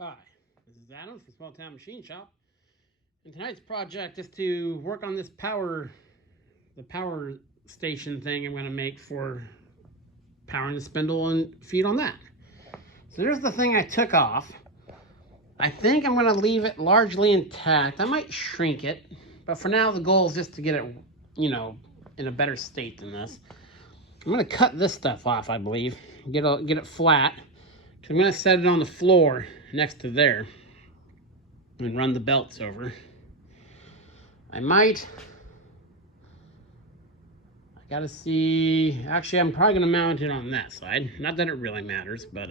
Hi, this is Adam from Small Town Machine Shop, and tonight's project is to work on this the power station thing I'm going to make for powering the spindle and feed on that. So there's the thing I took off. I think I'm going to leave it largely intact. I might shrink it, but for now the goal is just to get it, in a better state than this. I'm going to cut this stuff off, I believe, get it flat. I'm going to set it on the floor next to there and run the belts over. I gotta see. Actually, I'm probably gonna mount it on that side. Not that it really matters, but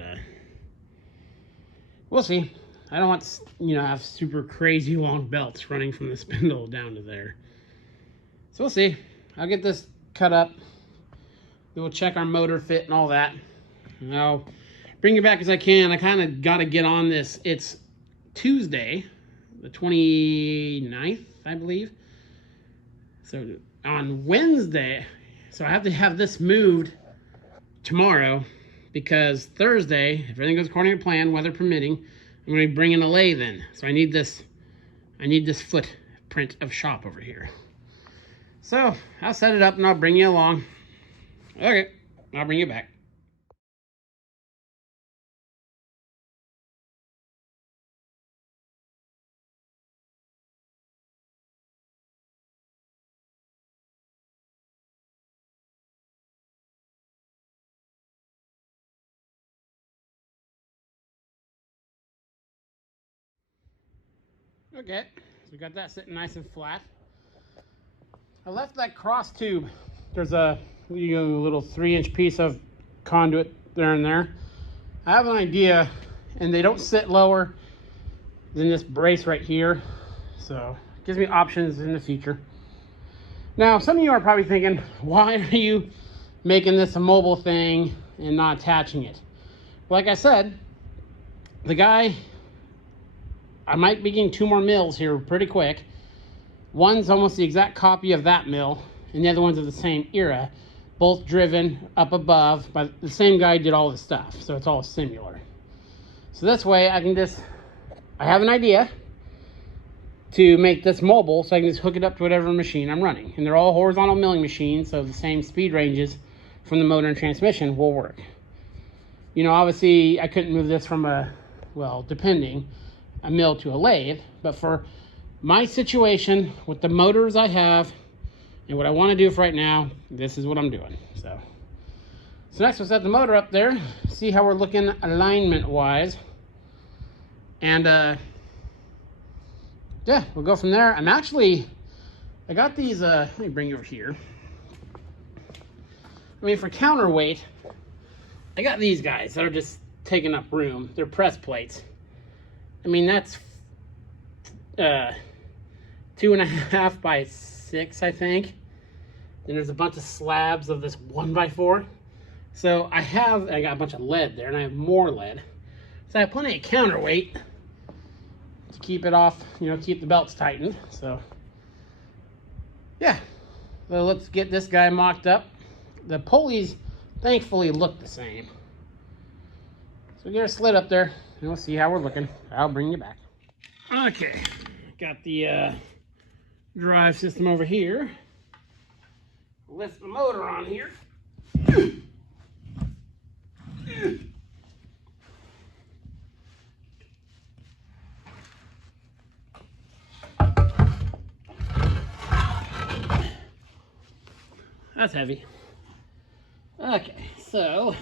we'll see. I don't want to, have super crazy long belts running from the spindle down to there. So we'll see. I'll get this cut up. We'll check our motor fit and all that. And I'll bring it back as I can. I kind of got to get on this. It's Tuesday, the 29th, I believe. So on Wednesday, so I have to have this moved tomorrow because Thursday, if everything goes according to plan, weather permitting, I'm going to be bringing a lathe in. So I need this footprint of shop over here. So I'll set it up and I'll bring you along. Okay, I'll bring you back. Okay, so we got that sitting nice and flat. I left that cross tube. There's a little 3-inch piece of conduit there and there. I have an idea, and they don't sit lower than this brace right here, so it gives me options in the future. Now, some of you are probably thinking, why are you making this a mobile thing and not attaching it? Like I said, I might be getting 2 more mills here pretty quick. One's almost the exact copy of that mill, and the other one's of the same era, both driven up above by the same guy who did all the stuff, so it's all similar. So this way I have an idea to make this mobile, so I can just hook it up to whatever machine I'm running. And they're all horizontal milling machines, so the same speed ranges from the motor and transmission will work. Obviously I couldn't move this from a mill to a lathe, but for my situation with the motors I have and what I want to do for right now, this is what I'm doing. So next we'll set the motor up there, see how we're looking alignment wise, and yeah, we'll go from there. I got these, let me bring you over here. For counterweight, I got these guys that are just taking up room. They're press plates. That's 2.5 by 6, I think. Then there's a bunch of slabs of this 1x4. So I got a bunch of lead there, and I have more lead. So I have plenty of counterweight to keep it off, keep the belts tightened. So yeah, so let's get this guy mocked up. The pulleys thankfully look the same. So get a slit up there, and we'll see how we're looking. I'll bring you back. Okay, got the drive system over here. Lift the motor on here. That's heavy. Okay, so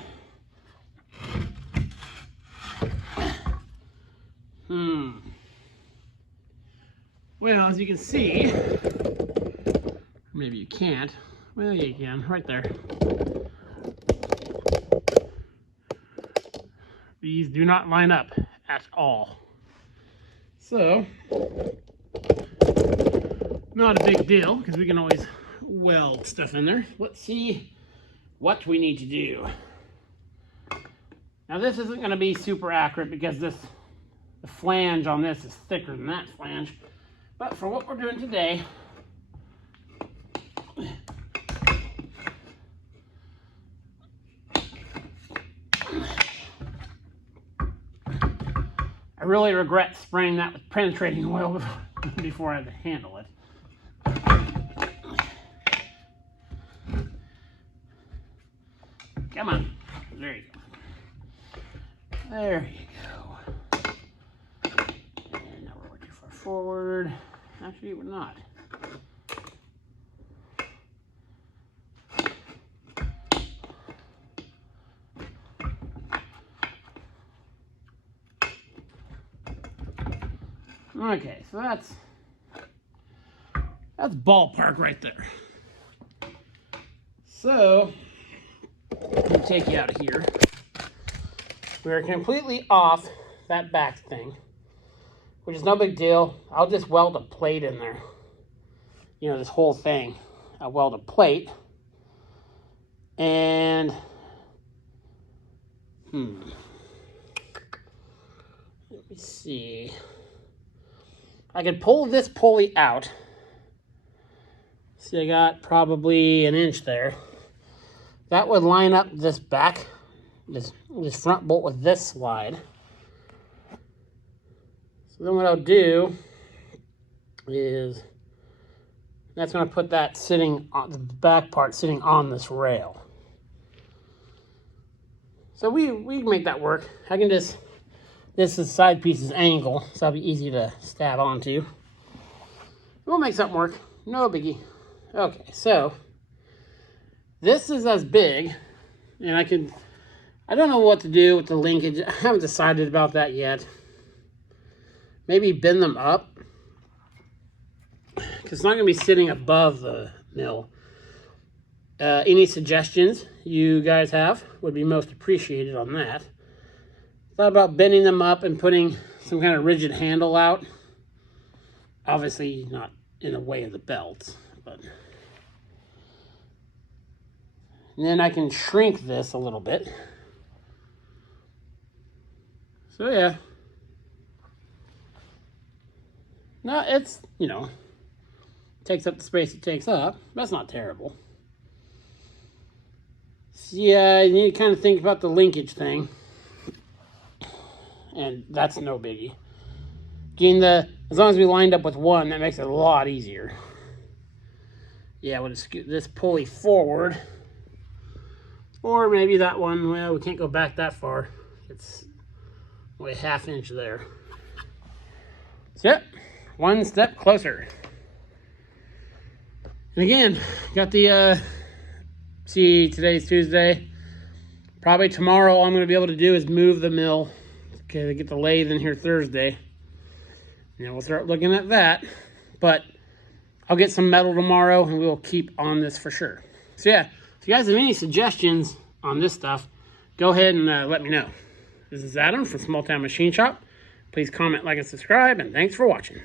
well, as you can see, maybe you can't. Well, you can, right there. These do not line up at all. So, not a big deal, because we can always weld stuff in there. Let's see what we need to do. Now, this isn't going to be super accurate because the flange on this is thicker than that flange. But for what we're doing today, I really regret spraying that with penetrating oil before I had to handle it. Come on. There you go. There you go. And now we're too far forward. Actually, we're not. Okay, so that's ballpark right there. So, let me take you out of here. We're completely off that back thing, which is no big deal. I'll just weld a plate in there. You know, this whole thing. I'll weld a plate. And, let me see. I could pull this pulley out. See, I got probably an inch there. That would line up this back, this front bolt with this slide. So then what I'll do is, that's going to put that sitting on the back part sitting on this rail. So we can make that work. I can just, this is side piece's angle, so that'll be easy to stab onto. We'll make something work. No biggie. Okay, so this is as big, and I don't know what to do with the linkage. I haven't decided about that yet. Maybe bend them up, because it's not going to be sitting above the mill. Any suggestions you guys have would be most appreciated on that. Thought about bending them up and putting some kind of rigid handle out. Obviously not in the way of the belts, but... And then I can shrink this a little bit. So yeah. No, it's, you know, takes up the space it takes up. That's not terrible. So yeah, you need to kind of think about the linkage thing. And that's no biggie. Getting as long as we lined up with one, that makes it a lot easier. Yeah, we'll just scoot this pulley forward. Or maybe that one, well, we can't go back that far. It's only a ½ inch there. So, yep, one step closer. And again, got the, see, today's Tuesday. Probably tomorrow all I'm going to be able to do is move the mill. Okay, get the lathe in here Thursday. And then we'll start looking at that. But I'll get some metal tomorrow and we'll keep on this for sure. So yeah. If you guys have any suggestions on this stuff, go ahead and let me know. This is Adam from Small Town Machine Shop. Please comment, like, and subscribe, and thanks for watching.